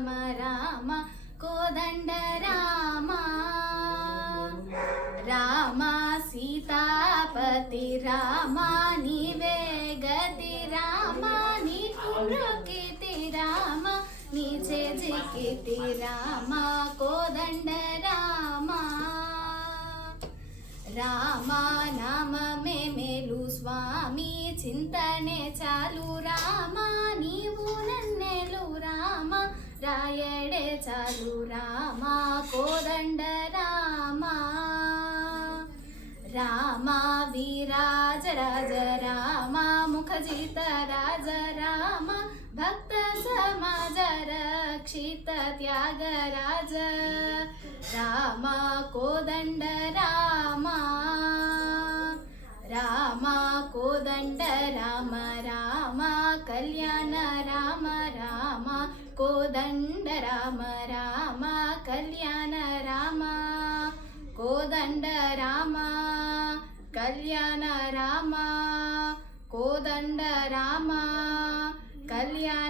రామ రామ కోదండ రామ రామ సీతాపతి రామ నీవే గతి రామ నీకు మొక్కితి రామ నీచే జిక్కితి రామ కోదండ రామ రామ నామమే మేలు స్వామి చింతనే చాలు రామ నీవు నన్నెలు రామ రాయడే చాలు రామ కోదండ రామ రామ వీరాజ రాజ రామ ముఖజిత రాజ రామ భక్త సమాజ రక్షిత త్యాగరాజ రామ కోదండ రామ రామ కోదండ రామ రామ కళ్యాణ రామ రామ కోదండ రామ రామ కళ్యాణ రామ కోదండ రామ కళ్యాణ రామ కోదండ రామ కళ్యాణ